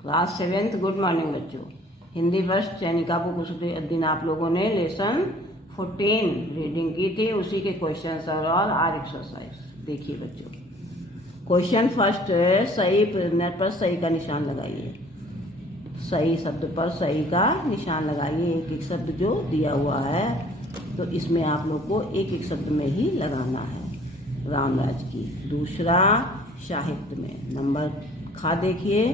Class 7th good morning बच्चों। Hindi first चैनिका book उस दिन आप लोगों ने लेसन 14 रीडिंग की थी, उसी के क्वेश्चन और आर एक्सरसाइज देखिए बच्चों। क्वेश्चन फर्स्ट है, सही नेट पर सही का निशान लगाइए। सही शब्द पर सही का निशान लगाइए। एक एक शब्द जो दिया हुआ है तो इसमें आप लोग को एक एक शब्द में ही लगाना है। रामराज की। दूसरा, साहित्य में नंबर खा देखिए,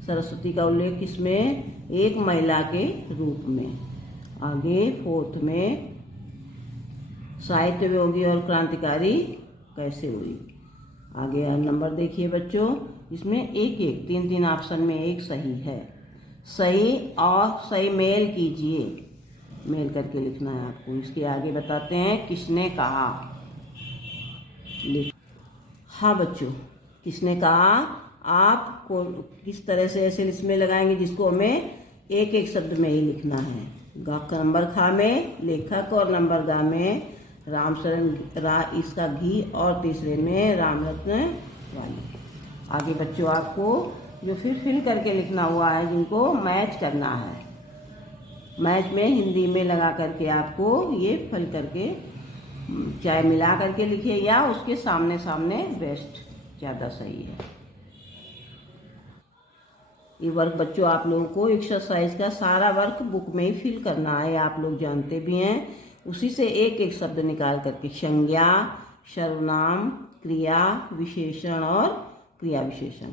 सरस्वती का उल्लेख किसमें? एक महिला के रूप में। आगे फोर्थ में, साहित्य योगी और क्रांतिकारी कैसे हुई। आगे नंबर देखिए बच्चों, इसमें एक एक तीन तीन ऑप्शन में एक सही है। सही और सही मेल कीजिए, मेल करके लिखना है आपको। इसके आगे बताते हैं किसने कहा। हाँ बच्चों, किसने कहा आपको किस तरह से ऐसे इसमें लगाएंगे जिसको हमें एक एक शब्द में ही लिखना है। नंबर खा में लेखक और नंबर गा में रामशरण इसका घी और तीसरे में रामरत्न वाली। आगे बच्चों आपको जो फिर फिल करके लिखना हुआ है जिनको मैच करना है, मैच में हिंदी में लगा करके आपको ये फिल करके चाहे मिला करके लिखिए या उसके सामने सामने बेस्ट ज़्यादा सही है। ये वर्क बच्चों आप लोगों को एक्सरसाइज का सारा वर्क बुक में ही फिल करना है, आप लोग जानते भी हैं। उसी से एक एक शब्द निकाल करके संज्ञा, सर्वनाम, क्रिया विशेषण और क्रिया विशेषण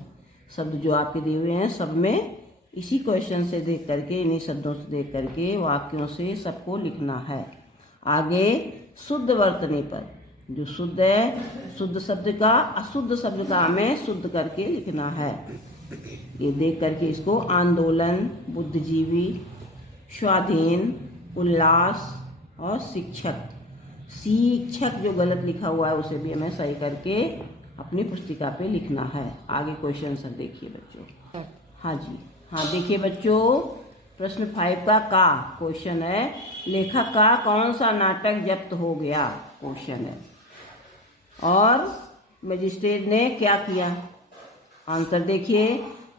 शब्द जो आपके दिए हुए हैं सब में इसी क्वेश्चन से देख करके, इन्हीं शब्दों से देख करके वाक्यों से सबको लिखना है। आगे शुद्ध वर्तनी पर जो शुद्ध है, शुद्ध शब्द का अशुद्ध शब्द का हमें शुद्ध करके लिखना है। ये देख करके इसको आंदोलन, बुद्धिजीवी, स्वाधीन, उल्लास और शिक्षक। शिक्षक जो गलत लिखा हुआ है उसे भी हमें सही करके अपनी पुस्तिका पे लिखना है। आगे क्वेश्चन सर देखिए बच्चों। हाँ जी, हाँ देखिए बच्चों, प्रश्न 5 का क्वेश्चन है, लेखक का कौन सा नाटक जब्त हो गया, क्वेश्चन है। और मजिस्ट्रेट ने क्या किया? आंसर देखिए,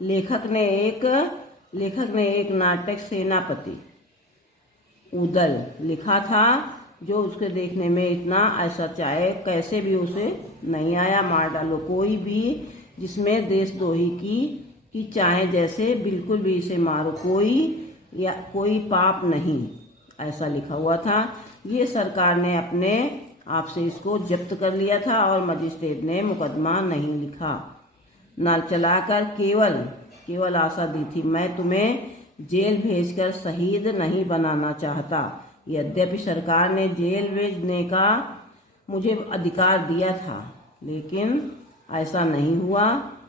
लेखक ने एक नाटक सेनापति उदल लिखा था जो उसके देखने में इतना ऐसा चाहे कैसे भी उसे नहीं आया, मार डालो कोई भी जिसमें देशद्रोही की चाहे जैसे बिल्कुल भी इसे मारो, कोई पाप नहीं, ऐसा लिखा हुआ था। ये सरकार ने अपने आप से इसको जब्त कर लिया था और मजिस्ट्रेट ने मुकदमा नहीं लिखा। नाल चलाकर केवल आशा दी थी, मैं तुम्हें जेल भेजकर शहीद नहीं बनाना चाहता। यद्यपि सरकार ने जेल भेजने का मुझे अधिकार दिया था, लेकिन ऐसा नहीं हुआ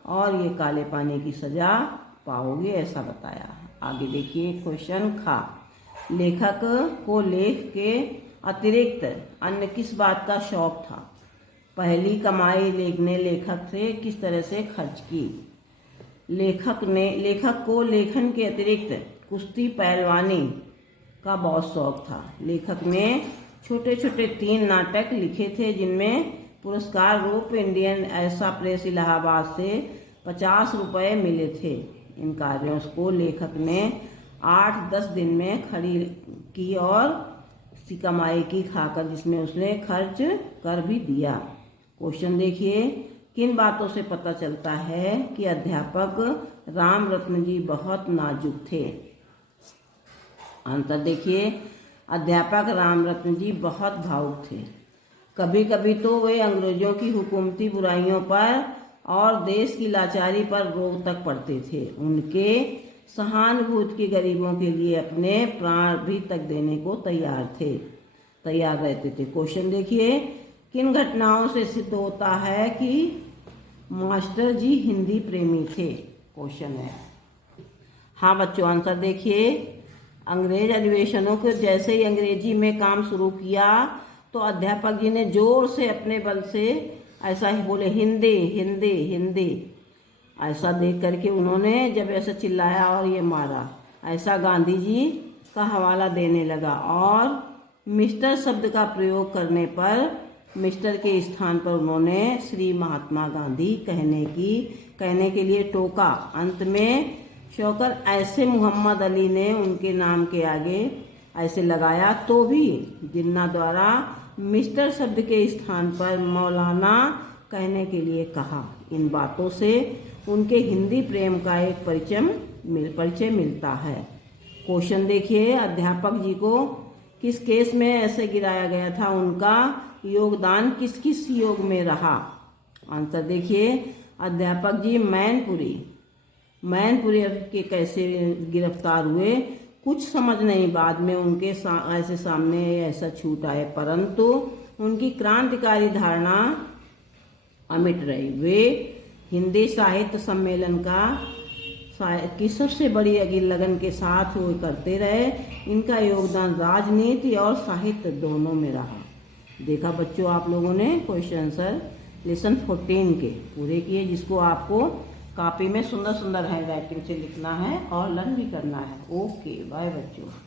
और ये काले पानी की सजा पाओगे, ऐसा बताया। आगे देखिए क्वेश्चन खा, लेखक को लेख के अतिरिक्त अन्य किस बात का शौक था? पहली कमाई लेखक से किस तरह से खर्च की? लेखक को लेखन के अतिरिक्त कुश्ती पहलवानी का बहुत शौक था। लेखक ने छोटे छोटे 3 नाटक लिखे थे जिनमें पुरस्कार रूप इंडियन ऐसा प्रेस इलाहाबाद से 50 रुपये मिले थे। इन कार्यों को लेखक ने 8-10 दिन में खड़ी की और उसकी कमाई की खाकर जिसमें उसने खर्च कर भी दिया। क्वेश्चन देखिए, किन बातों से पता चलता है कि अध्यापक रामरत्न जी बहुत नाजुक थे? आंसर देखिए, अध्यापक रामरत्न जी बहुत भावुक थे। कभी कभी तो वे अंग्रेजों की हुकूमती बुराइयों पर और देश की लाचारी पर रोक तक पड़ते थे। उनके सहानुभूति के गरीबों के लिए अपने प्राण भी तक देने को तैयार रहते थे। क्वेश्चन देखिए, किन घटनाओं से सिद्ध होता है कि मास्टर जी हिंदी प्रेमी थे? क्वेश्चन है। हाँ बच्चों, आंसर देखिए, अंग्रेज अधिवेशनों को जैसे ही अंग्रेजी में काम शुरू किया तो अध्यापक जी ने जोर से अपने बल से ऐसा ही बोले, हिंदी हिंदी हिंदी। ऐसा देख करके उन्होंने जब ऐसा चिल्लाया और ये मारा, ऐसा गांधी जी का हवाला देने लगा और मिस्टर शब्द का प्रयोग करने पर मिस्टर के स्थान पर उन्होंने श्री महात्मा गांधी कहने के लिए टोका। अंत में शौकर ऐसे मोहम्मद अली ने उनके नाम के आगे ऐसे लगाया तो भी जिन्ना द्वारा मिस्टर शब्द के स्थान पर मौलाना कहने के लिए कहा। इन बातों से उनके हिंदी प्रेम का एक परिचय मिलता है। क्वेश्चन देखिए, अध्यापक जी को किस केस में ऐसे गिराया गया था, उनका योगदान किस किस योग में रहा। आंसर देखिए, अध्यापक जी मैनपुरी के कैसे गिरफ्तार हुए कुछ समझ नहीं, बाद में उनके ऐसे सामने ऐसा छूट आए, परंतु उनकी क्रांतिकारी धारणा अमिट रही। वे हिंदी साहित्य सम्मेलन की सबसे बड़ी लगन के साथ वो करते रहे। इनका योगदान राजनीति और साहित्य दोनों में रहा। देखा बच्चों, आप लोगों ने क्वेश्चन आंसर लेसन 14 के पूरे किए, जिसको आपको कॉपी में सुंदर सुंदर हैंड राइटिंग से लिखना है और लर्न भी करना है। ओके, बाय बच्चों।